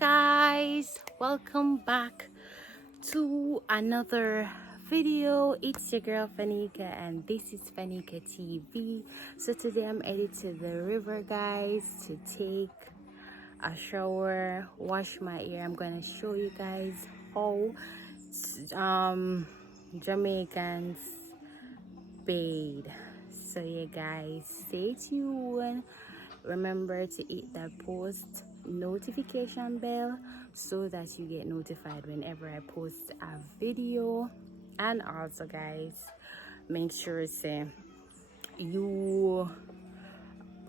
Guys, welcome back to another video. It's your girl Fanika and this is Fanika TV. So today I'm headed to the river, guys, to take a shower, wash my hair. I'm gonna show you guys how Jamaicans bathe. So yeah guys, stay tuned. Remember to hit that post notification bell so that you get notified whenever I post a video. And also guys, make sure say you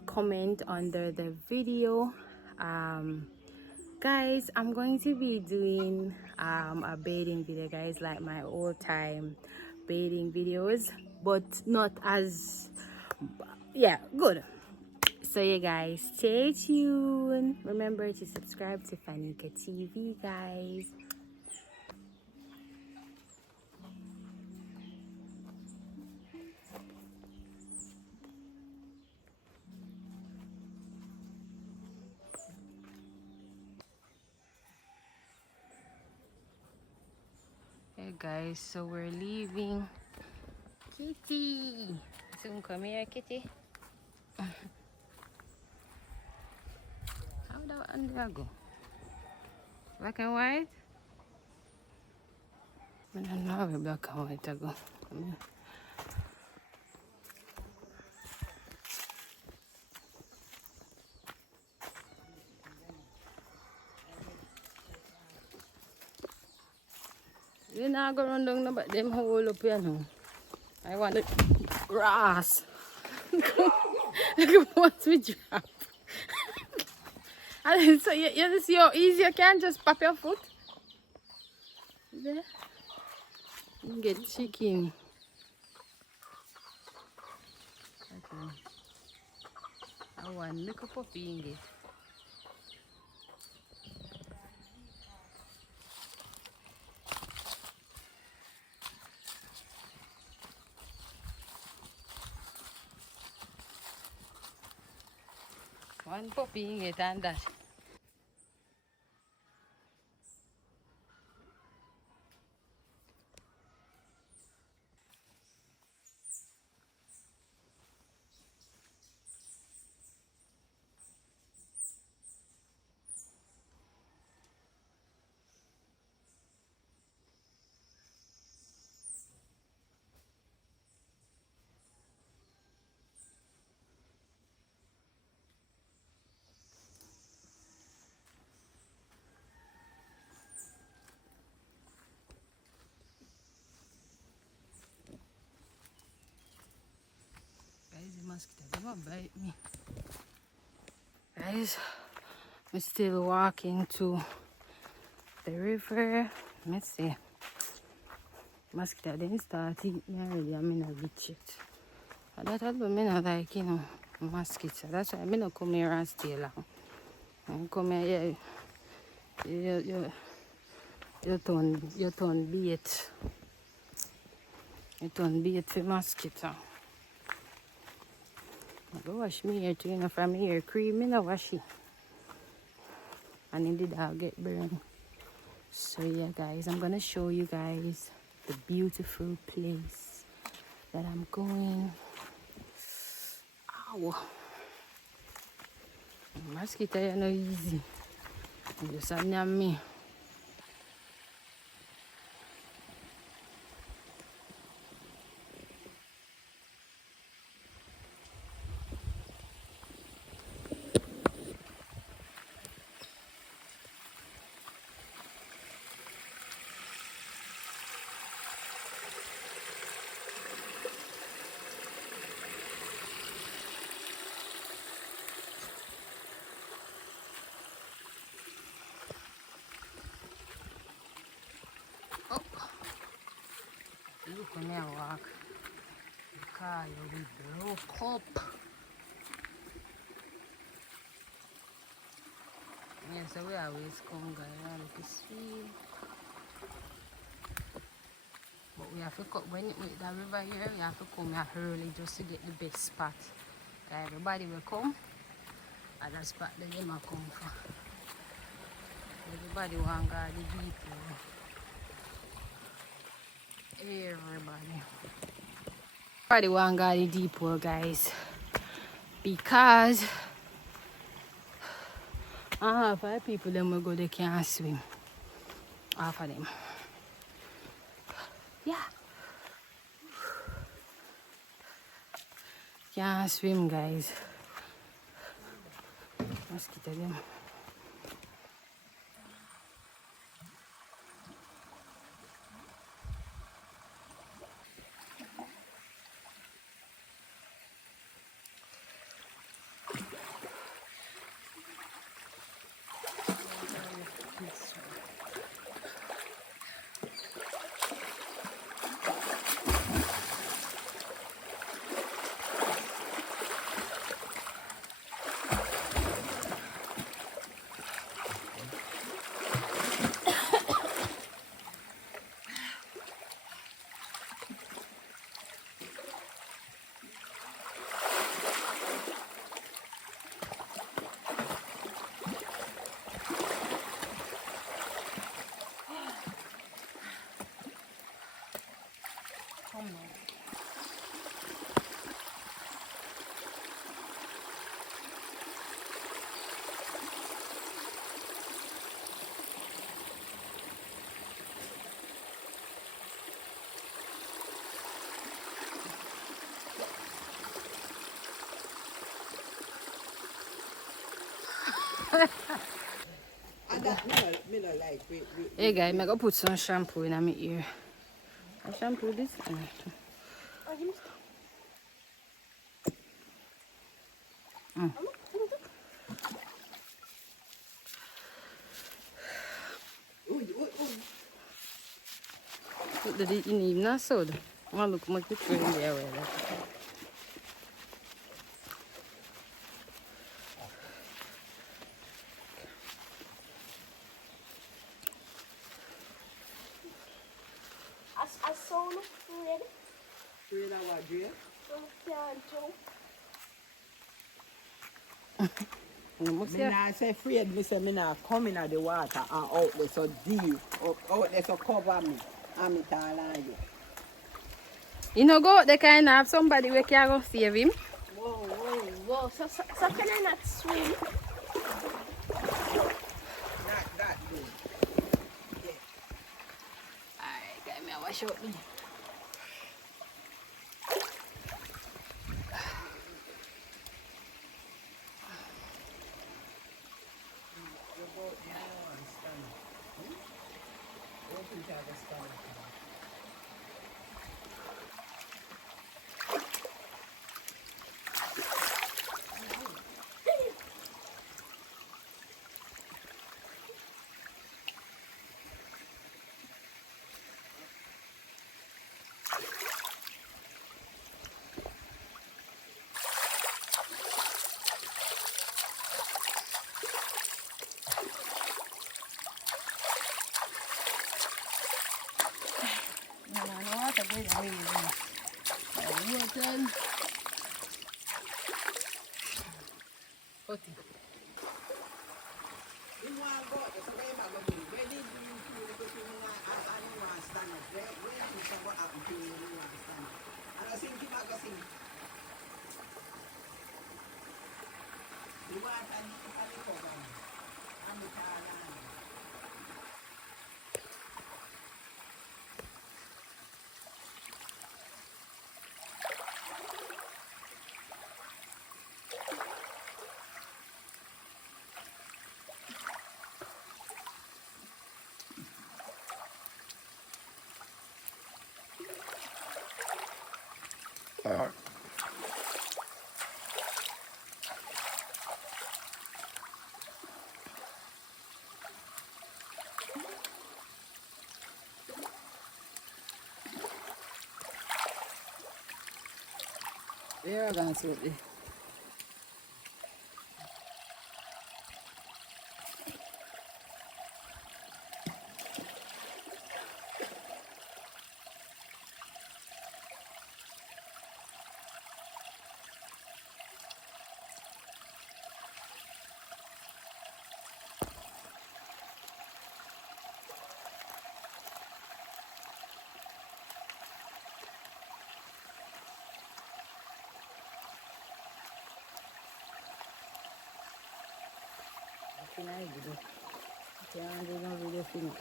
comment under the video. Guys, I'm going to be doing a bathing video, guys, like my old time bathing videos, but not as good. So yeah guys, stay tuned. Remember to subscribe to Fanika TV, guys. Hey guys, so we're leaving. Kitty, soon come here, Kitty. How that one go? Black and white? I don't know where black and white go. Come here. You not go run down but them hole up here now. I want the grass. Look what we drop. And so you see how easy you can just pop your foot. There. You get chicken. Okay. I want little puppy in it. One puppy in it and that. Mosquito, they won't bite me. Guys, we're still walking to the river. Let's see. Mosquito didn't start eating me already. I'm not get it. And that had me not like, mosquito. That's why I'm not come here and stay long. I come here, you turn bait. You turn bait for mosquito. I go wash me hair too, from hair cream, I wash it. And then the dog get burned. So yeah guys, I'm gonna show you guys the beautiful place that I'm going. Ow! Mosquito is not easy. You just near me. Look when I walk, the car will be broke up. Yeah, so we always come around the street. But we have to cut when with the river here, we have to come here early just to get the best spot. Everybody will come at the spot that they might come from. Everybody want to go the deep pool. Everybody. Everybody want to go the deep pool, guys. Because half of the people them will go, they can't swim. Half of them. Yeah. Can't swim, guys. Mosquito them. Hey guys, I'm gonna put some shampoo in my ear. I shampoo this. Look, the in even so. I look much different in the area. I saw the Fred. Fred of what, Dre? Me not say Fred, me say me not come in the water and out there so deep, out there so cover me, and me tell you. You know, go out there kind of have somebody where can go save him. Whoa. So can I not swim? Not that good. Yeah. Alright, guys, me I wash out me. Yeah, I'm gonna see it. Can I do? Can I do no video film?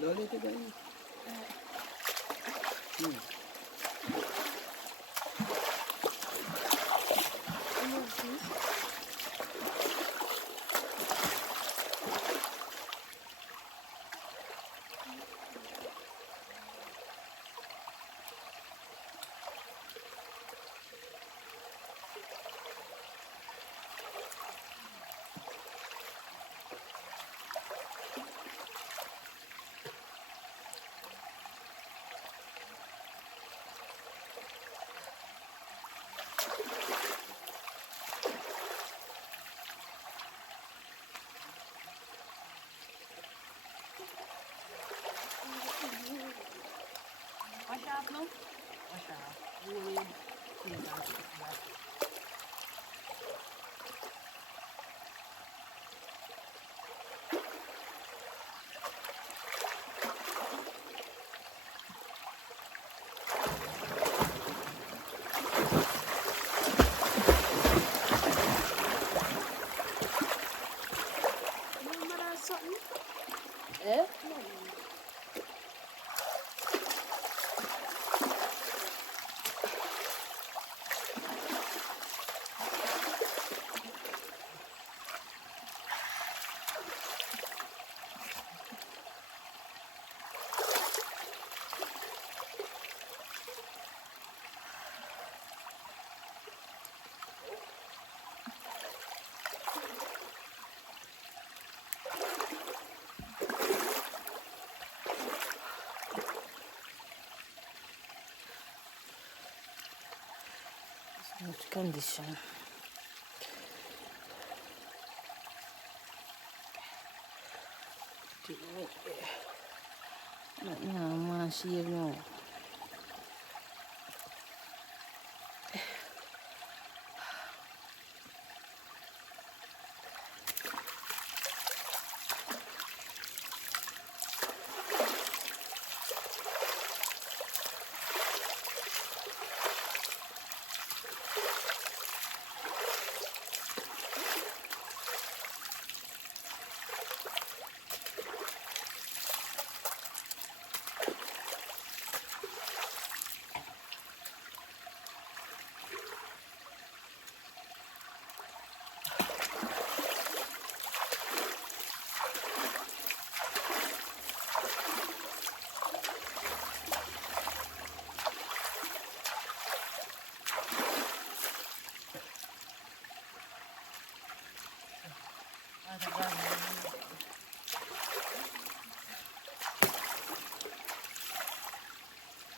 Don't let it go in. Wash off now? Wash off. Roll it. Clean it out. Remember that something? Eh? Much condition. Not now, man. Shave now.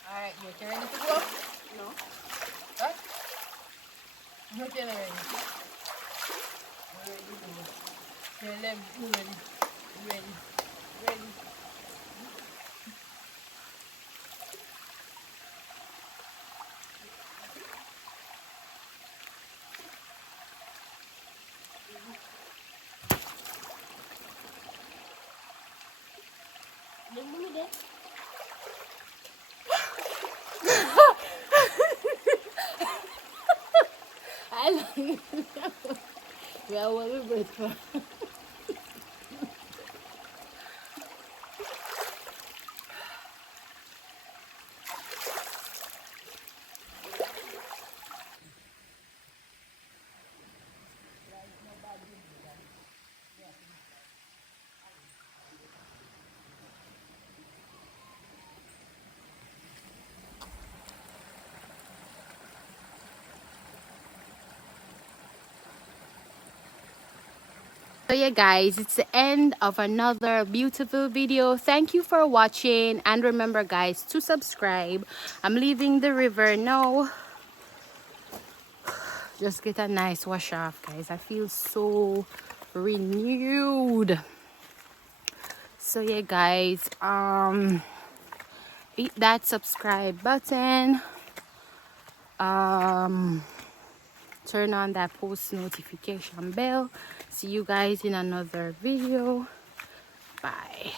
Alright, you ready to go? No. Huh? You're ready. You're ready. Ready. Ready. Then move it. I love you. Well, what a breakfast. So yeah guys, it's the end of another beautiful video. Thank you for watching, and remember guys to subscribe. I'm leaving the river now. Just get a nice wash off guys. I feel so renewed. So yeah guys, hit that subscribe button, turn on that post notification bell. See you guys in another video. Bye.